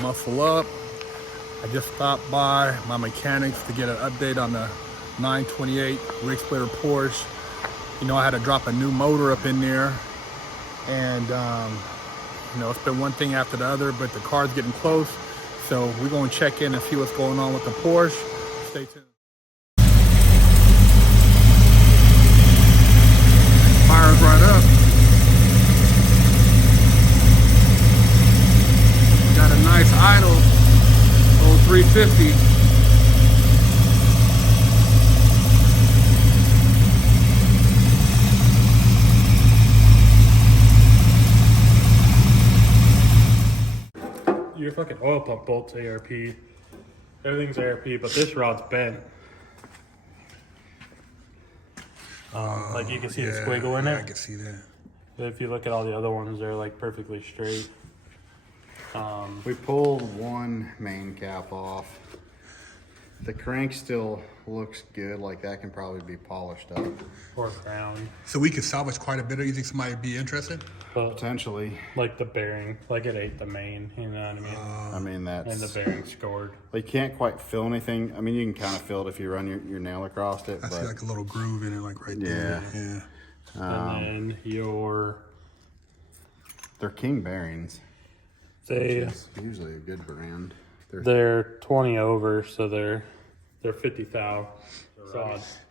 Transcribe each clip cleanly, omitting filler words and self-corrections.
Muscle Up. I just stopped by my mechanics to get an update on the 928 rig splitter Porsche. You know, I had to drop a new motor up in there, and you know, it's been one thing after the other, but the car's getting close, so we're going to check in and see what's going on with the Porsche. Stay tuned. Fires right up. Got a nice idle, old 350. Your fucking oil pump bolt's ARP. Everything's ARP, but this rod's bent. Like you can see the squiggle in it. I can see that. But if you look at all the other ones, they're like perfectly straight. We pulled one main cap off. The crank still looks good, like that can probably be polished up. Or ground. So we could salvage quite a bit. Do you think somebody would be interested? But Potentially. like the bearing, like it ate the main, you know what I mean? I mean, that's... And the bearing scored. They can't quite feel anything. I mean, you can kind of feel it if you run your nail across it. I see like a little groove in it, like right there. Yeah. And then they're King bearings. It's usually a good brand. They're 20 over, so they're 50 thou.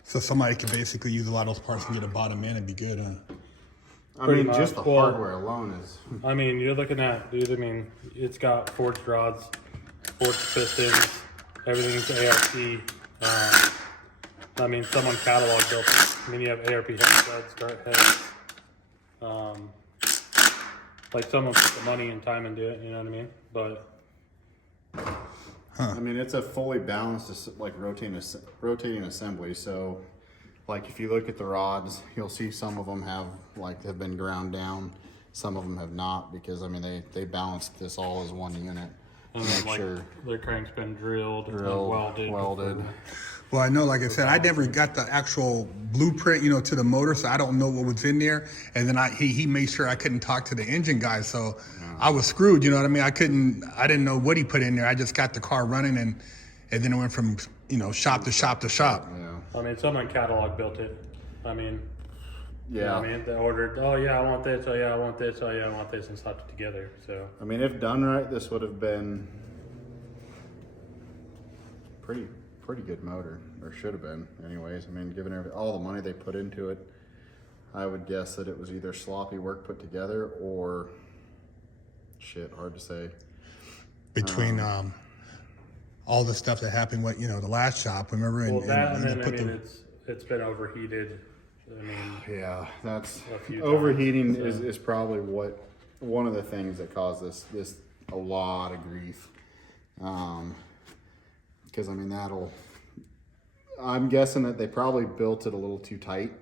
So somebody could basically use a lot of those parts and get a bottom end and be good, huh? I mean, just the hardware alone is... I mean, you're looking at, dude, I mean, it's got forged rods, forged pistons, everything's ARP. I mean, someone catalog built it. I mean, you have ARP head studs, dart heads. Like someone put the money and time into it, you know what I mean? But I mean, it's a fully balanced, like rotating assembly. So, like if you look at the rods, you'll see some of them have been ground down. Some of them have not, because I mean they balanced this all as one unit. And then, like, their crank's been drilled and welded. Well, I know, like I said, I never got the actual blueprint, you know, to the motor, so I don't know what was in there. And then he made sure I couldn't talk to the engine guy, so I was screwed. You know what I mean? I didn't know what he put in there. I just got the car running, and then it went from, you know, shop to shop to shop. Yeah. I mean, someone catalog built it. I mean, yeah. You know what I mean, they ordered, oh yeah, I want this, oh yeah, I want this, oh yeah, I want this, and slapped it together. So I mean, if done right, this would have been pretty good motor, or should have been anyways. I mean, given all the money they put into it, I would guess that it was either sloppy work put together or shit, hard to say. Between all the stuff that happened with, you know, the last shop, remember? Well, and then I mean, it's been overheated. I mean, yeah, that's overheating is probably one of the things that caused this a lot of grief. Because I mean, I'm guessing that they probably built it a little too tight.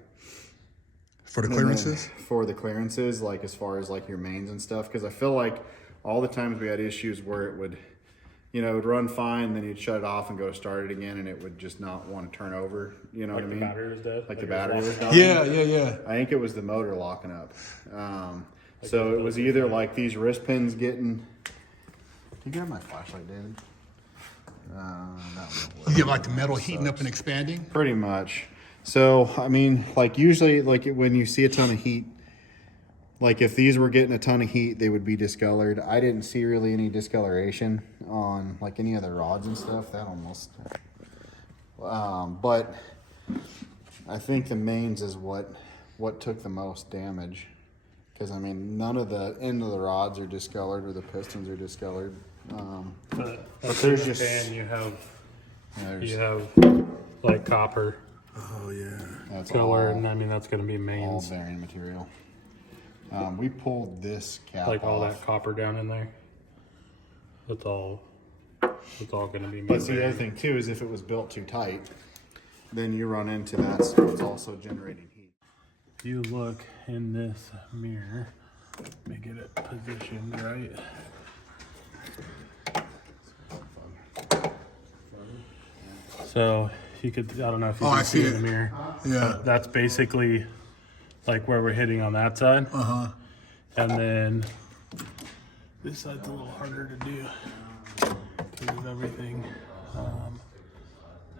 For the clearances? For the clearances, like as far as like your mains and stuff. Because I feel like all the times we had issues where it would, you know, it would run fine, then you'd shut it off and go start it again, and it would just not want to turn over. You know what I mean? Like the battery was dead? Like the battery was dying? Yeah. I think it was the motor locking up. So it was either like these wrist pins getting... Can you grab my flashlight, David? You get like the metal heating up and expanding? Pretty much. So, I mean, like usually, like when you see a ton of heat, like if these were getting a ton of heat, they would be discolored. I didn't see really any discoloration on like any of the rods and stuff. That almost, but I think the mains is what took the most damage. Because I mean, none of the end of the rods are discolored or the pistons are discolored. But there's just you have like copper. Oh yeah, that's color, all, and I mean that's going to be all mains. bearing material. We pulled this cap Like all off. that copper down in there. It's all going to be mains. But the other thing too is if it was built too tight, then you run into that, so it's also generating heat. If you look in this mirror, let me get it positioned right. So you could, I don't know if you can see it in the mirror. Yeah. That's basically like where we're hitting on that side. And then This side's a little harder to do because of everything.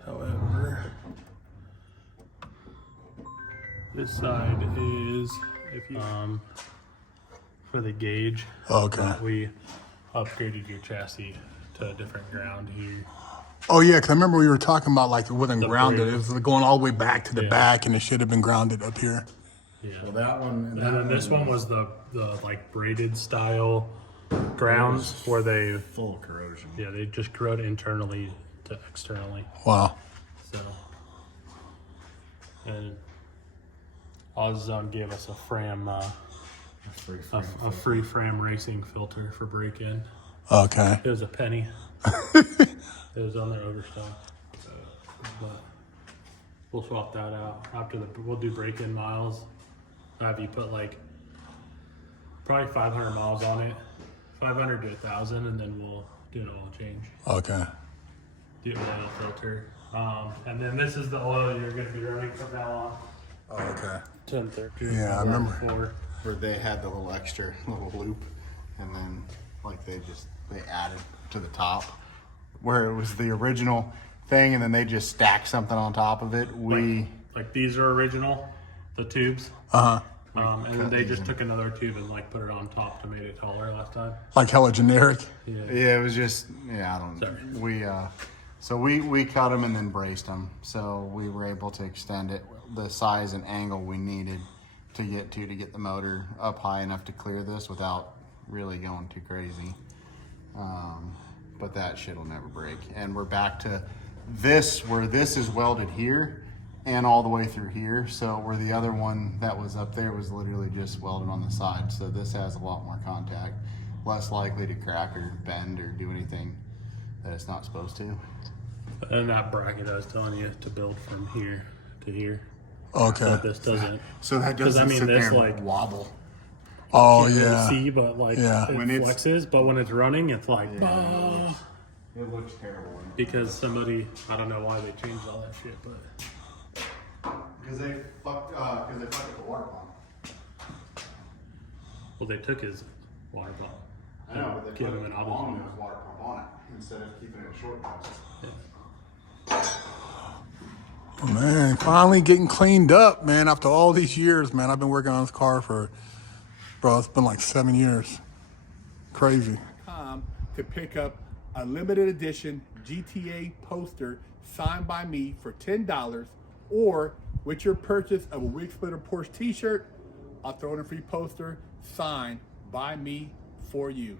However, this side is if you for the gauge. Okay. We upgraded your chassis to a different ground here. Oh yeah, because I remember we were talking about like it wasn't grounded. braid. It was going all the way back to the Yeah. back, and it should have been grounded up here. Yeah. Well, that one. And then this one was the like braided style grounds where they full corrosion. they just corrode internally to externally. Wow. So and AutoZone gave us a free Fram racing filter for break-in. Okay. It was a penny. It was on their overstock. But we'll swap that out after we'll do break-in miles. Have you put like probably 500 miles on it, 500 to 1,000, and then we'll do an oil change. Okay. Do an oil filter. And then this is the oil you're going to be running from now on. Okay. 1013. Yeah, I remember. Where they had the little extra little loop, and then like they added to the top where it was the original thing, and then they just stacked something on top of it. Like these are original, the tubes. Uh-huh. And then they just took another tube and like put it on top to make it taller last time. Like hella generic. Yeah, it was just I don't. Sorry. We cut them and then braced them, so we were able to extend it the size and angle we needed to get the motor up high enough to clear this without really going too crazy. But that shit will never break. And we're back to this, where this is welded here and all the way through here. So where the other one that was up there was literally just welded on the side. So this has a lot more contact, less likely to crack or bend or do anything that it's not supposed to. And that bracket I was telling you to build from here to here. Okay. But this doesn't. So that 'Cause, doesn't sit this there and like wobble. Oh can't really yeah. see, but like Yeah. it When it's- flexes. But when it's running, it's like It looks terrible. because somebody I don't know why they changed all that shit, but Because they fucked up the water pump. well they took his water pump. I know, but they Give put him an a auto long pump. nose water pump on it instead of keeping it short nose. Yeah. Oh, man, finally getting cleaned up, man. After all these years, man, I've been working on this car for, bro, it's been like 7 years. Crazy. To pick up a limited edition GTA poster signed by me for $10, or with your purchase of a Wig Splitter Porsche t-shirt, I'll throw in a free poster signed by me for you.